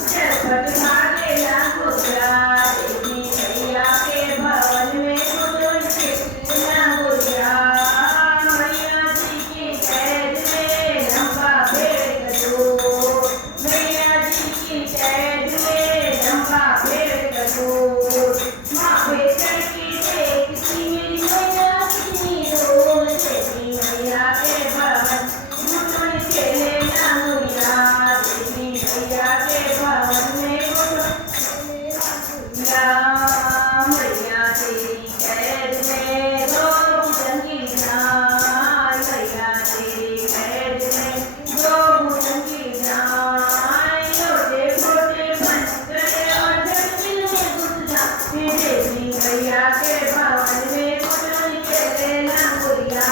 झटपट भागेला गुड़िया देवी मैया के भवन में गुड़ुन खेलेला गुड़िया मैया जी की कैद में लंबा भेड़ कटोर मैया जी की कैद में लंबा भेड़ कटोर माँ बेचड़ की देखती मेरी मैया कितनी रोल देवी मैया के भवन गुड़ुन खेलेला गुड़िया देवी मैया के भवन में गुड़ुन मैया तेरी कैद में दो भुजंगी नाय मैया तेरी कैद में दो भुजंगी नाय लोटे फोटे बंद करे और जंगल में घुस जाते देवी मैया के भवन में गुड़ुन खेलेला गुड़िया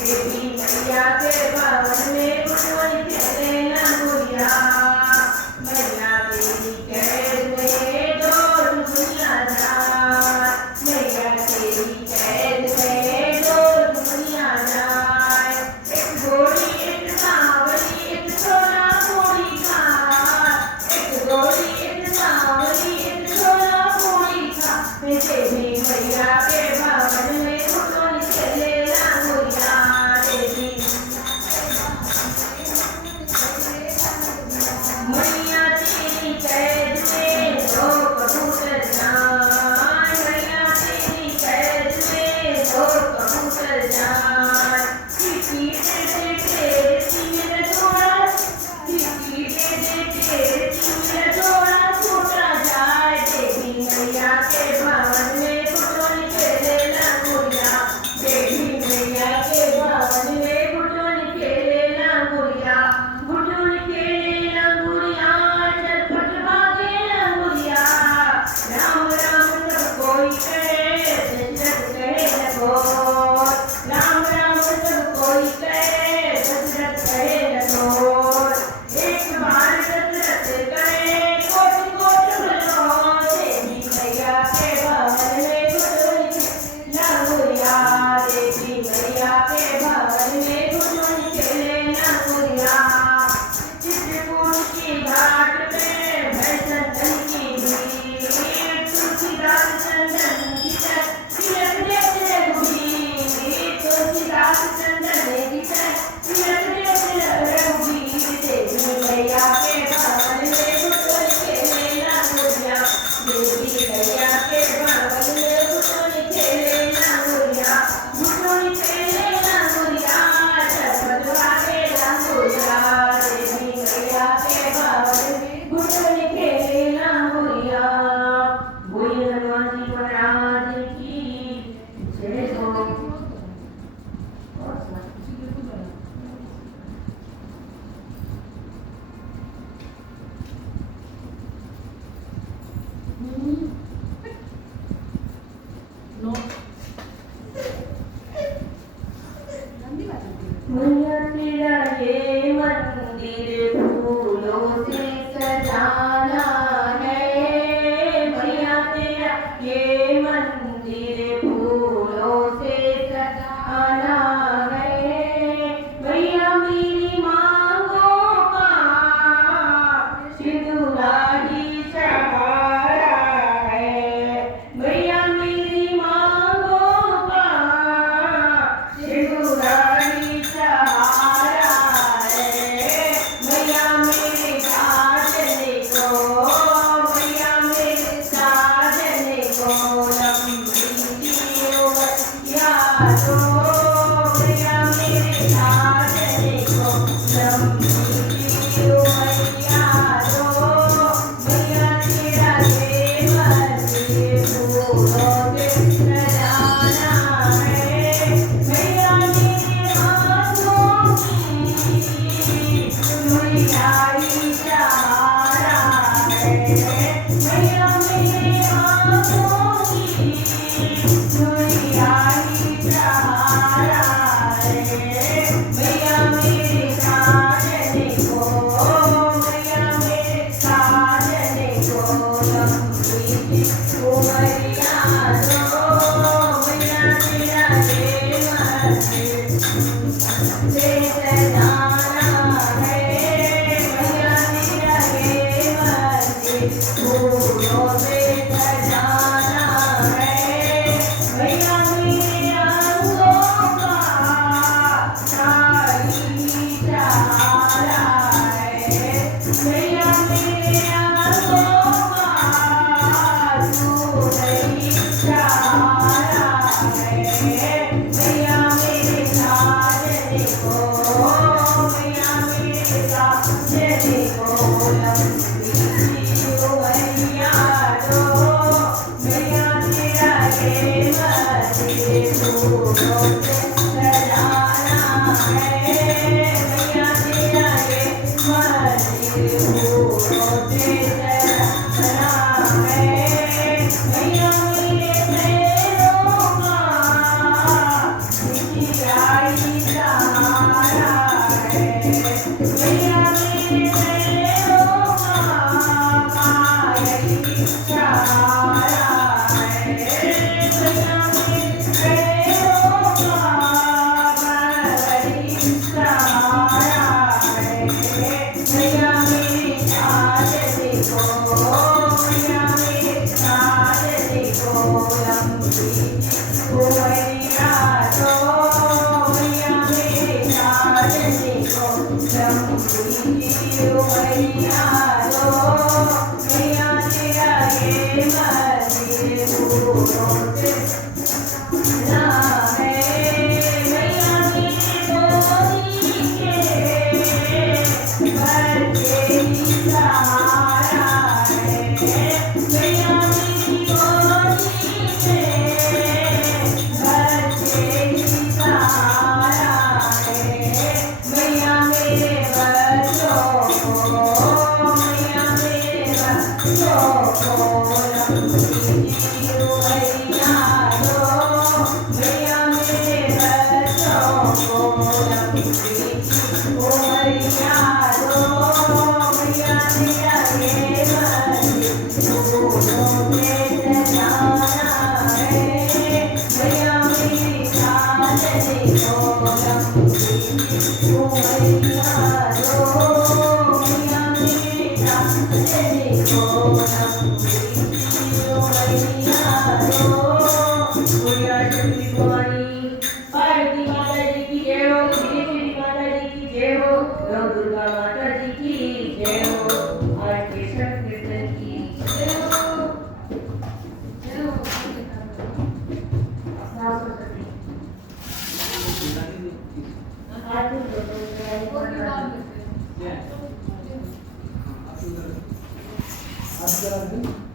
देवी मैया के भवन में गुड़ुन खेलेला गुड़िया मैया तेरी कैद में डोर दुनिया जाए मैया तेरी कैद में डोर दुनिया जाए एक गोरी एक सांवली एक सोना पूरी खा एक गोरी एक सांवली एक सोना पूरी खा देवी मैया के भवन में गुड़ुन खेलेला गुड़िया देवी मैया तेरी कैद में दो कबूतर जाए मैया तेरी कैद में दो कबूतर जाए खिड़की दे तेरी मेरा थोड़ा खिड़की दे तेरी मेरा थोड़ा छोटा जाए देवी मैया के भवन में गुड़ुन खेलेला गुड़िया देवी मैया के भवन में गुड़ुन खेलेला गुड़िया गुड़ुन खेलेला गुड़िया झटपट भागेला गुड़िया राम राम सब कोई कहे दशरथ कहे लगो राम राम सब कोई कहे दशरथ कहे लगो एक बार दशरथ कहे कोटि कोटि बोलो देवी मैया के भवन में गुड़ुन खेलेला गुड़िया देवी मैया के भवन में गुड़ुन खेलेला गुड़िया चित्रकूट की घाट पे भय चंदन की भीड़ तुलसीदास चंदन की तिलक देते रघुवीर तुलसीदास चंदन की तिलक देते रघुवीर देवी मैया के भवन में गुड़ुन खेलेला गुड़िया देवी मैया के भवन में गुड़ुन खेलेला गुड़िया गुड़ुन खेलेला गुड़िया झटपट भागेला गुड़िया देवी मैया के भवन में गुड़ुन खेलेला गुड़िया। बोलिए हनुमान जी महाराज की जय हो। मैया तेरा ये मंदिर फूलों से सजाना है मैया तेरा ये मंदिर फूलों से सजाना है मैया मेरी मांगों का सिंदूरा ही सहारा है मैया मेरी मांगों का सिंदूरा ही सहारा है मैया मेरे साजने को मैया मेरे साजने को लंबी उमरिया दो मैया मेरे साजने को लंबी उमरिया दो मैया तेरा ये मंदिर फूलों से सजाना है मैया मेरे हाथों की चूड़िया ही सहारा है मैया मेरे हाथों की चूड़िया ही सहारा है मैया मेरे साजने को मैया मेरे साजने को लंबी उमरिया दो मैया तेरा ये मंदिर से सजाना है मैया तेरा ये फूलों से सजाना है भैया मेरे आंसुओं का सारी सहारा है भैया मेरे आंसुओं का तू नहीं सहारा है भैया मेरे साजने को भैया मेरे साजने को दुर्गा माता जी की जय हो और केशव कीर्तन की जय हो। आप